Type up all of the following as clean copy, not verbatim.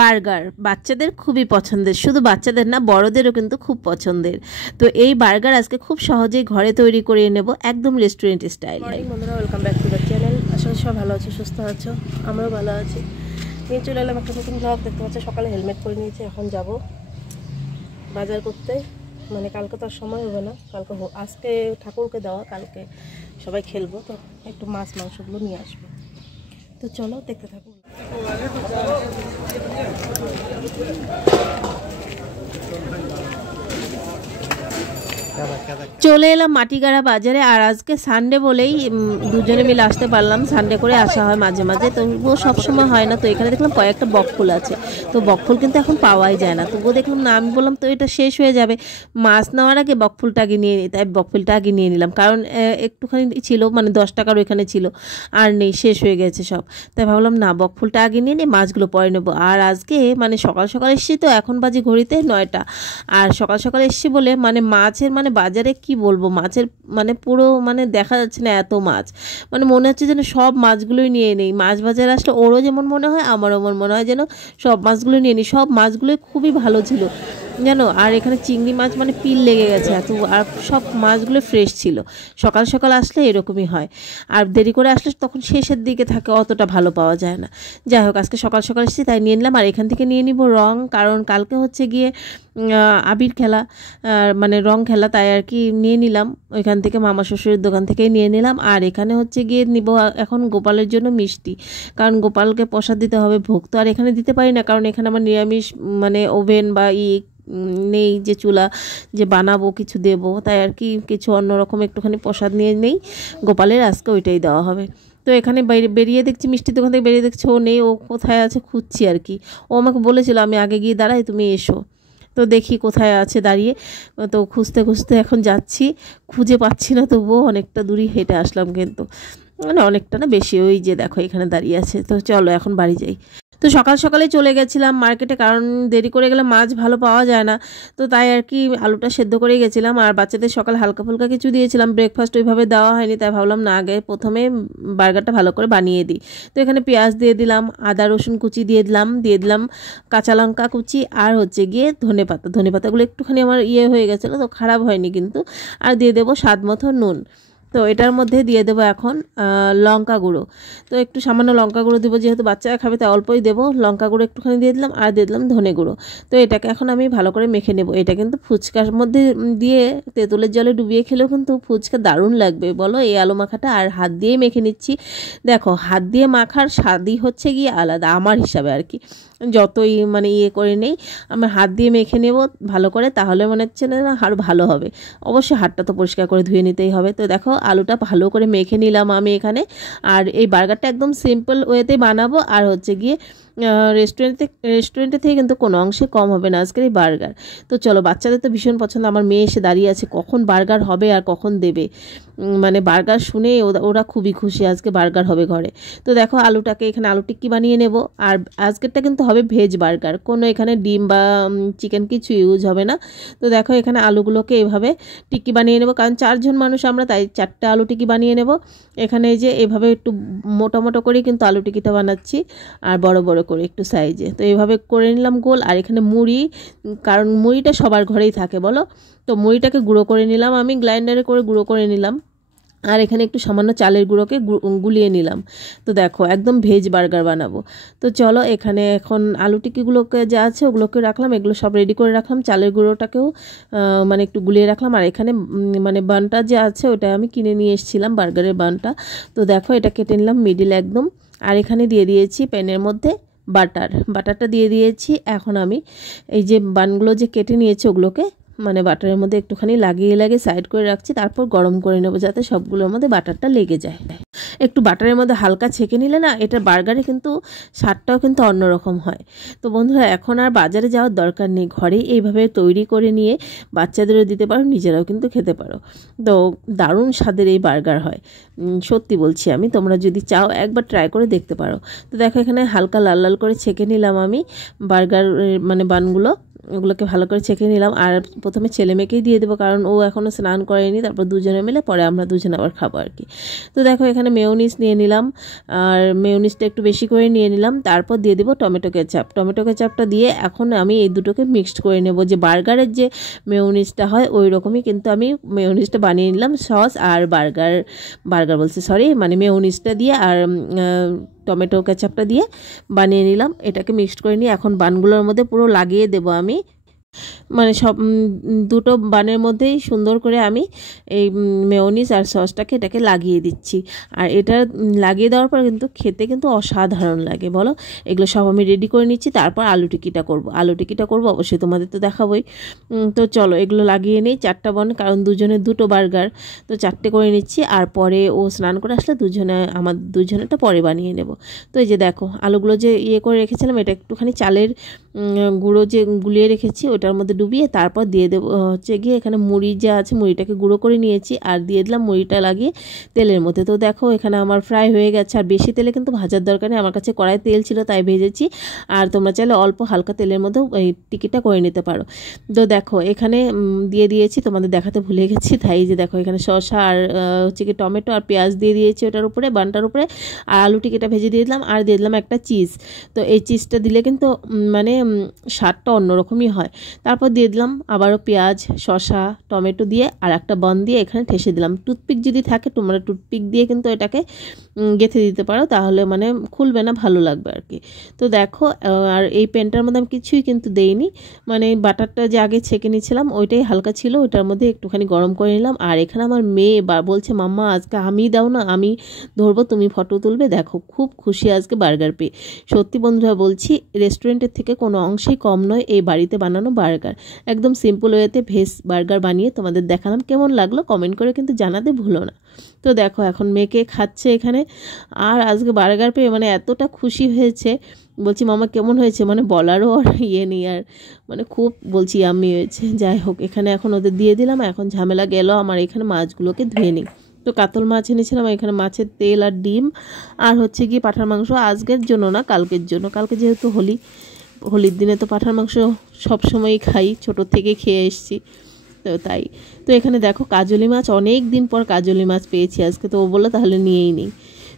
Burger বাচ্চাদের খুবই পছন্দের, শুধু বাচ্চাদের না বড়দেরও কিন্তু খুব পছন্দের। তো এই বার্গার আজকে খুব সহজেই ঘরে তৈরি করে নেব, একদম রেস্টুরেন্ট স্টাইল। মর্নিং বন্ধুরা, welcome back to the channel. আসলে সব ভালো আছো, সুস্থ আছো, আমরাও ভালো আছি। নিয়ে চলে এলাম একটা নতুন ব্লগ। দেখতে পাচ্ছি সকালে হেলমেট পরে নিয়েছি, এখন যাব বাজার করতে। মানে কালকে তো আর সময় হবে না, কালকে আজকে ঠাকুরকে দেওয়া, কালকে সবাই খেলবো, তো একটু মাছ মাংসগুলো নিয়ে আসবো। তো চলো দেখতে থাকুন। চলে এলাম মাটিগাড়া বাজারে। আর আজকে সানডে বলেই দুজনে মিলে আসতে পারলাম। সানডে করে আসা হয় মাঝে মাঝে, তবুও সবসময় হয় না। তো এখানে দেখলাম কয়েকটা বকফুল আছে, তো বকফুল কিন্তু এখন পাওয়াই যায় না। তবুও দেখলাম না, আমি বললাম তো এটা শেষ হয়ে যাবে, মাছ নেওয়ার আগে বকফুলটা আগে নিয়ে নিই। তাই বকফুলটা আগে নিয়ে নিলাম, কারণ একটুখানি ছিল, মানে 10 টাকার ওইখানে ছিল, আর নেই, শেষ হয়ে গেছে সব। তাই ভাবলাম না, বকফুলটা আগে নিয়ে নিই, মাছগুলো পরে নেবো। আর আজকে মানে সকাল সকাল এসেছি, তো এখন বাজে ঘড়িতে 9টা। আর সকাল সকাল এসেছি বলে মানে মাছের মানে বাজারে কি বলবো, মাছের মানে পুরো মানে দেখা যাচ্ছে না এত মাছ। মানে মনে হচ্ছে যেন সব মাছগুলোই নিয়ে নেই। মাছ বাজারে আসলে ওরও যেমন মনে হয়, আমারও মনে হয় যেন সব মাছগুলো নিয়ে নিই। সব মাছগুলোই খুবই ভালো ছিল জানো। আর এখানে চিংড়ি মাছ মানে পিল লেগে গেছে এত, আর সব মাছগুলো ফ্রেশ ছিল। সকাল সকাল আসলে এরকমই হয়, আর দেরি করে আসলে তখন শেষের দিকে থাকে, অতটা ভালো পাওয়া যায় না। যাই হোক, আজকে সকাল সকাল এসেছি তাই নিয়ে নিলাম। আর এখান থেকে নিয়ে নিব রং, কারণ কালকে হচ্ছে গিয়ে আবির খেলা, মানে রং খেলা, তাই আর কি নিয়ে নিলাম ওইখান থেকে, মামা শ্বশুরের দোকান থেকেই নিয়ে নিলাম। আর এখানে হচ্ছে গিয়ে নিব এখন গোপালের জন্য মিষ্টি, কারণ গোপালকে প্রসাদ দিতে হবে। ভোগ তো আর এখানে দিতে পারি না, কারণ এখানে আমার নিরামিষ মানে ওভেন বা নেই যে চুলা যে বানাবো কিছু দেবো, তাই আর কি কিছু অন্যরকম একটুখানি প্রসাদ নিয়ে নেই গোপালের, আজকে ওইটাই দেওয়া হবে। তো এখানে বেরিয়ে দেখছি, মিষ্টির দোকান থেকে বেরিয়ে দেখছি ও নেই, ও কোথায় আছে খুঁজছি আর কি। ও আমাকে বলেছিল আমি আগে গিয়ে দাঁড়াই, তুমি এসো। তো দেখি কোথায় আছে দাঁড়িয়ে, তো খুঁজতে খুঁজতে এখন যাচ্ছি, খুঁজে পাচ্ছি না, তবুও অনেকটা দূরই হেঁটে আসলাম, কিন্তু মানে অনেকটা না, বেশি। ওই যে দেখো এখানে দাঁড়িয়ে আছে। তো চলো এখন বাড়ি যাই। তো সকাল সকালে চলে গেছিলাম মার্কেটে, কারণ দেরি করে গেলে মাছ ভালো পাওয়া যায় না। তো তাই আর কি আলুটা সেদ্ধ করে গেছিলাম। আর বাচ্চাদের সকাল হালকা ফুলকা কিছু দিয়েছিলাম, ব্রেকফাস্ট ওইভাবে দেওয়া হয়নি, তাই ভাবলাম না, আগে প্রথমে বার্গারটা ভালো করে বানিয়ে দিই। তো এখানে পেঁয়াজ দিয়ে দিলাম, আদা রসুন কুচি দিয়ে দিলাম কাঁচা লঙ্কা কুচি, আর হচ্ছে গিয়ে ধনেপাতাগুলো একটুখানি আমার হয়ে গেছিলো, তো খারাপ হয়নি কিন্তু। আর দিয়ে দেবো স্বাদ মতো নুন। তো এটার মধ্যে দিয়ে দেবো এখন লঙ্কা গুঁড়ো। তো একটু সামান্য লঙ্কা গুঁড়ো দেবো, যেহেতু বাচ্চারা খাবে তাই অল্পই দেবো। লঙ্কা গুঁড়ো একটুখানি দিয়ে দিলাম, আর দিয়ে দিলাম ধনে গুঁড়ো। তো এটাকে এখন আমি ভালো করে মেখে নেব। এটা কিন্তু ফুচকার মধ্যে দিয়ে তেঁতুলের জলে ডুবিয়ে খেলেও কিন্তু ফুচকা দারুণ লাগবে বলো, এই আলু মাখাটা। আর হাত দিয়েই মেখে নিচ্ছি। দেখো হাত দিয়ে মাখার স্বাদই হচ্ছে গিয়ে আলাদা আমার হিসাবে আর কি। যতই মানে করে নেই, আমি হাত দিয়ে মেখে নেব ভালো করে, তাহলে মনে হচ্ছে না আরও ভালো হবে। অবশ্যই হাতটা তো পরিষ্কার করে ধুয়ে নিতেই হবে। তো দেখো আলুটা ভালো করে মেখে নিলাম আমি এখানে। আর এই বার্গারটা একদম সিম্পল ওয়েতে বানাবো, আর হচ্ছে গিয়ে রেস্টুরেন্টে থেকে কিন্তু কোনো অংশে কম হবে না আজকের এই বার্গার। তো চলো, বাচ্চাদের তো ভীষণ পছন্দ। আমার মেয়ে এসে দাঁড়িয়ে আছে কখন বার্গার হবে আর কখন দেবে। মানে বার্গার শুনেই ওরা খুবই খুশি, আজকে বার্গার হবে ঘরে। তো দেখো আলুটাকে এখানে আলু টিক্কি বানিয়ে নেব। আর আজকেরটা কিন্তু হবে ভেজ বার্গার, কোনো এখানে ডিম বা চিকেন কিছু ইউজ হবে না। তো দেখো এখানে আলুগুলোকে এভাবে টিক্কি বানিয়ে নেব, কারণ 4 জন মানুষ আমরা, তাই 4টা আলু টিক্কি বানিয়ে নেব। এখানে এই যে এভাবে একটু মোটা মোটা করে কিন্তু আলু টিক্কিটা বানাচ্ছি, আর বড় বড় করে একটু সাইজে। তো এইভাবে করে নিলাম গোল। আর এখানে মুড়ি, কারণ মুড়িটা সবার ঘরেই থাকে বলো, তো মুড়িটাকে গুঁড়ো করে নিলাম, আমি গ্রাইন্ডারে করে গুঁড়ো করে নিলাম। আর এখানে একটু সামান্য চালের গুঁড়োকে গুলিয়ে নিলাম। তো দেখো একদম ভেজ বার্গার বানাবো। তো চলো, এখানে এখন আলু টিক্কিগুলোকে যা আছে ওগুলোকে রাখলাম, এগুলো সব রেডি করে রাখলাম, চালের গুঁড়োটাকেও মানে একটু গুলিয়ে রাখলাম। আর এখানে মানে বানটা যে আছে ওটা আমি কিনে নিয়ে এসেছিলাম, বার্গারের বানটা। তো দেখো এটা কেটে নিলাম মিডিল একদম। আর এখানে দিয়ে দিয়েছি প্যানের মধ্যে বাটারটা দিয়ে দিয়েছি। এখন আমি এই যে বানগুলো যে কেটে নিয়েছি ওগুলোকে মানে বাটারের মধ্যে একটুখানি লাগিয়ে সাইড করে রাখছি, তারপর গরম করে নেবো যাতে সবগুলোর মধ্যে বাটারটা লেগে যায়। একটু বাটারের মধ্যে হালকা ছেঁকে নিলে না, এটার বার্গারে কিন্তু স্বাদটাও কিন্তু অন্যরকম হয়। তো বন্ধুরা, এখন আর বাজারে যাওয়ার দরকার নেই, ঘরেই এইভাবে তৈরি করে নিয়ে বাচ্চাদেরও দিতে পারো, নিজেরাও কিন্তু খেতে পারো। তো দারুণ স্বাদের এই বার্গার হয়, সত্যি বলছি আমি। তোমরা যদি চাও একবার ট্রাই করে দেখতে পারো। তো দেখো এখানে হালকা লাল লাল করে ছেঁকে নিলাম আমি বার্গার মানে বানগুলো। ওগুলোকে ভালো করে ছেঁকে নিলাম। আর প্রথমে ছেলে মেয়েকেই দিয়ে দেবো, কারণ ও এখনও স্নান করেনি, তারপর দুজনে মিলে পরে আমরা দুজনে আবার খাবো আর কি। তো দেখো এখানে মেয়োনিজ নিয়ে নিলাম, আর মেয়োনিজটা একটু বেশি করে নিয়ে নিলাম। তারপর দিয়ে দেবো টমেটো কেচাপ। টমেটো কেচাপটা দিয়ে এখন আমি এই দুটোকে মিক্সড করে নেব। যে বার্গারের যে মেয়োনিজটা হয় ওই রকমই কিন্তু আমি মেয়োনিজটা বানিয়ে নিলাম, সস আর বার্গার বলছি সরি, মানে মেয়োনিজটা দিয়ে আর টমেটো কেচাপটা দিয়ে বানিয়ে নিলাম। এটাকে মিক্সড করে নিয়ে এখন বানগুলোর মধ্যে পুরো লাগিয়ে দেবো আমি, মানে সব দুটো বানের মধ্যেই সুন্দর করে আমি এই মেয়োনিজ আর সসটাকে এটাকে লাগিয়ে দিচ্ছি। আর এটা লাগিয়ে দেওয়ার পর কিন্তু খেতে কিন্তু অসাধারণ লাগে বলো। এগুলো সব আমি রেডি করে নিচ্ছি, তারপর আলু টিকিটা করব অবশ্যই তোমাদের তো দেখাবোই। তো চলো এগুলো লাগিয়ে নিই 4টা বান, কারণ দুজনে 2টো বার্গার, তো 4টে করে নিচ্ছি। আর পরে ও স্নান করে আসলে আমার দুজনেরটা পরে বানিয়ে নেব। তো এই যে দেখো আলুগুলো যে করে রেখেছিলাম, এটা একটুখানি চালের গুঁড়ো যে গুলিয়ে রেখেছি ওটার মধ্যে ডুবিয়ে তারপর দিয়ে দেবো হচ্ছে গিয়ে এখানে মুড়ি যা আছে মুড়িটাকে গুঁড়ো করে নিয়েছি আর দিয়ে দিলাম মুড়িটা লাগিয়ে তেলের মধ্যে। তো দেখো এখানে আমার ফ্রাই হয়ে গেছে। আর বেশি তেলে কিন্তু ভাজার দরকার নেই, আমার কাছে কড়াই তেল ছিল তাই ভেজেছি। আর তোমরা চাইলে অল্প হালকা তেলের মধ্যেও এই টিকিটা করে নিতে পারো। তো দেখো এখানে দিয়ে দিয়েছি, তোমাদের দেখাতে ভুলে গেছি, তাই যে দেখো এখানে শসা আর হচ্ছে কি টমেটো আর পেঁয়াজ দিয়ে দিয়েছি ওটার উপরে, বানটার উপরে। আর আলু টিকিটা ভেজে দিয়ে দিলাম আর দিয়ে দিলাম একটা চিজ। তো এই চিজটা দিলে কিন্তু মানে স্বাদটা অন্যরকমই হয়। তারপর দিয়ে দিলাম আবারও পেঁয়াজ, শসা, টমেটো দিয়ে আর একটা বান দিয়ে এখানে ঠেসে দিলাম। টুথপিক যদি থাকে তোমরা টুথপিক দিয়ে কিন্তু এটাকে গেঁথে দিতে পারো, তাহলে মানে খুলবে না, ভালো লাগবে আর কি। তো দেখো আর এই প্যানটার মধ্যে আমি কিছুই কিন্তু দেইনি, মানে বাটারটা যে আগে ছেঁকে নিয়েছিলাম ওইটাই হালকা ছিল, ওইটার মধ্যে একটুখানি গরম করে নিলাম। আর এখানে আমার মেয়ে বলছে মাম্মা আজকে আমি দাও না, আমি ধরবো তুমি ফটো তুলবে। দেখো খুব খুশি আজকে বার্গার পেয়ে। সত্যি বন্ধুরা বলছি রেস্টুরেন্টের থেকে কোনো অংশেই কম নয় এই বাড়িতে বানানো বার্গার। একদম সিম্পল ওয়েতে ভেজ বার্গার বানিয়ে তোমাদের দেখালাম, কেমন লাগলো কমেন্ট করে কিন্তু জানাতে ভুলো না। তো দেখো এখন মেয়েকে খাচ্ছে এখানে। আর আজকে বার্গার পেয়ে মানে এতটা খুশি হয়েছে, বলছি মামা কেমন হয়েছে, মানে বলারও আর নেই আর, মানে খুব বলছি আমি হয়েছে। যাই হোক এখানে এখন ওদের দিয়ে দিলাম, এখন ঝামেলা গেল আমার এখানে মাছগুলোকে ধুয়ে নিই। তো কাতল মাছ এনেছিলাম, এখানে মাছের তেল আর ডিম আর হচ্ছে গিয়ে পাঁঠার মাংস, আজকের জন্য না কালকের জন্য। কালকে যেহেতু হোলির দিনে তো পাঁঠার মাংস সবসময়ই খাই, ছোটোর থেকে খেয়ে এসেছি, তো তাই। তো এখানে দেখো কাজলি মাছ, অনেক দিন পর কাজলি মাছ পেয়েছি আজকে, তো ও বললো তাহলে নিয়েই নিই।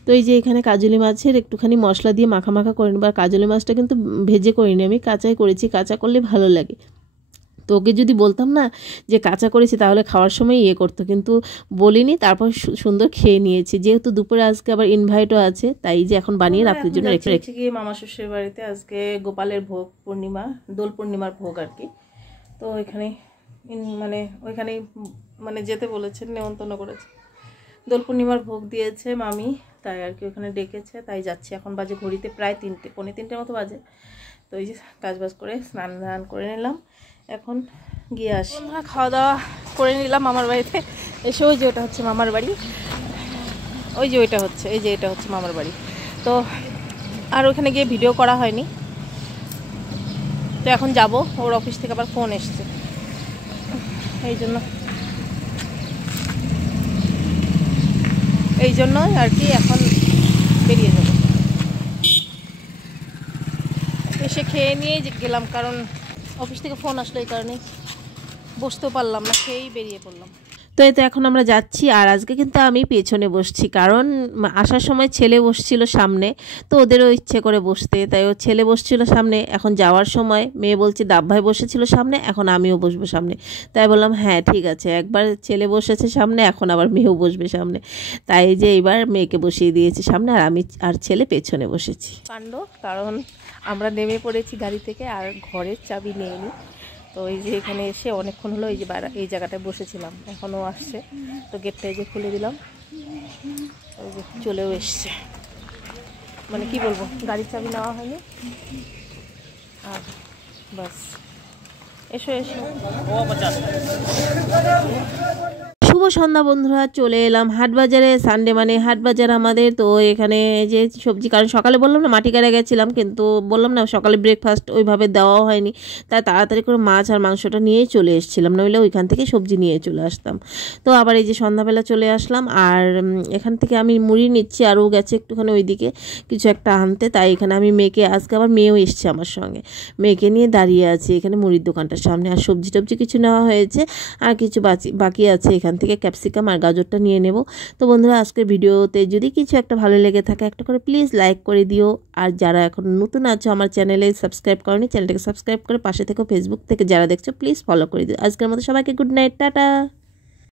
তো এই যে এখানে কাজলি মাছের একটুখানি মশলা দিয়ে মাখা করে নেব। আর কাজলি মাছটা কিন্তু ভেজে করিনি আমি, কাঁচাই করেছি, কাঁচা করলে ভালো লাগে। তো ওকে যদি বলতাম না যে কাঁচা করেছি তাহলে খাওয়ার সময় করতো, কিন্তু বলিনি, তারপর সুন্দর খেয়ে নিয়েছি। যেহেতু দুপুরে আজকে আবার ইনভাইটও আছে, তাই যে এখন বানিয়ে রাত্রির জন্য রেখে গিয়ে মামা শ্বশুরের বাড়িতে আজকে গোপালের ভোগ, দোল পূর্ণিমার ভোগ আর কি। তো এখানে মানে ওইখানেই মানে যেতে বলেছেন, নেমন্তন্ন করেছে, দোল পূর্ণিমার ভোগ দিয়েছে মামি, তাই আর কি ওখানে ডেকেছে, তাই যাচ্ছি। এখন বাজে ঘড়িতে প্রায় 3টে, পৌনে 3টের মতো বাজে। তো এই যে কাজবাজ করে স্নান করে নিলাম, এখন গিয়ে আসি। খাওয়া দাওয়া করে নিলাম মামার বাড়িতে এসে। ওই যে ওটা হচ্ছে মামার বাড়ি, ওই যে ওইটা হচ্ছে, এই যে এটা হচ্ছে মামার বাড়ি। তো আর ওখানে গিয়ে ভিডিও করা হয়নি, তো এখন যাব। ওর অফিস থেকে আবার ফোন এসছে, এই জন্য আর কি এখন বেরিয়ে যাব। এসে খেয়ে নিয়েই গেলাম, কারণ অফিস থেকে ফোন আসলো, এই কারণে বসতেও পারলাম না, খেয়েই বেরিয়ে পড়লাম। তো এই তো এখন আমরা যাচ্ছি। আর আজকে কিন্তু আমি পেছনে বসছি, কারণ আসার সময় ছেলে বসছিল সামনে, তো ওদেরও ইচ্ছে করে বসতে, তাই ও ছেলে বসছিল সামনে। এখন যাওয়ার সময় মেয়ে বলছে দাব্বাই বসেছিল সামনে, এখন আমিও বসবো সামনে। তাই বললাম হ্যাঁ ঠিক আছে, একবার ছেলে বসেছে সামনে, এখন আবার মেয়েও বসবে সামনে। তাই যে এবার মেয়েকে বসিয়ে দিয়েছি সামনে, আর আমি আর ছেলে পেছনে বসেছি। কাণ্ড, কারণ আমরা নেমে পড়েছি গাড়ি থেকে আর ঘরের চাবি নিয়ে নিই। তো এই যে এখানে এসে অনেকক্ষণ হলো, এই যে এই জায়গাটায় বসেছিলাম, এখনও আসছে। তো গেটটা এই যে খুলে দিলাম, ওই যে চলেও এসছে। মানে কি বলবো, গাড়ির চাবি নেওয়া হয়নি, আর বাস। এসো এসো। শুভ সন্ধ্যা বন্ধুরা, চলে এলাম হাট বাজারে। সানডে মানে হাট বাজার আমাদের। তো এখানে যে সবজি, কারণ সকালে বললাম না মাটি কাটা গেছিলাম, কিন্তু বললাম না সকালে ব্রেকফাস্ট ওইভাবে দেওয়াও হয়নি, তাই তাড়াতাড়ি করে মাছ আর মাংসটা নিয়েই চলে এসেছিলাম, নইলে ওইখান থেকে সবজি নিয়ে চলে আসতাম। তো আবার এই যে সন্ধ্যাবেলা চলে আসলাম, আর এখান থেকে আমি মুড়ি নিচ্ছি, আরও গেছে একটুখানি ওইদিকে কিছু একটা আনতে, তাই এখানে আমি মেয়েকে, আজকে আবার মেয়েও এসছে আমার সঙ্গে, মেয়েকে নিয়ে দাঁড়িয়ে আছি এখানে মুড়ির দোকানটার সামনে। আর সবজি টবজি কিছু নেওয়া হয়েছে, আর কিছু বাকি আছে, এখান থেকে ক্যাপসিকাম আর গাজরটা নিয়ে নেব। তো বন্ধুরা, আজকের ভিডিওতে যদি কিছু একটা ভালো লেগে থাকে একটা করে প্লিজ লাইক করে দিও, আর যারা এখন নতুন আছো আমার চ্যানেলে সাবস্ক্রাইব করনি, চ্যানেলটাকে সাবস্ক্রাইব করে পাশে থেকে ফেসবুক থেকে যারা দেখছো প্লিজ ফলো করে দিও। আজকের মতো সবাইকে গুড নাইট, টাটা।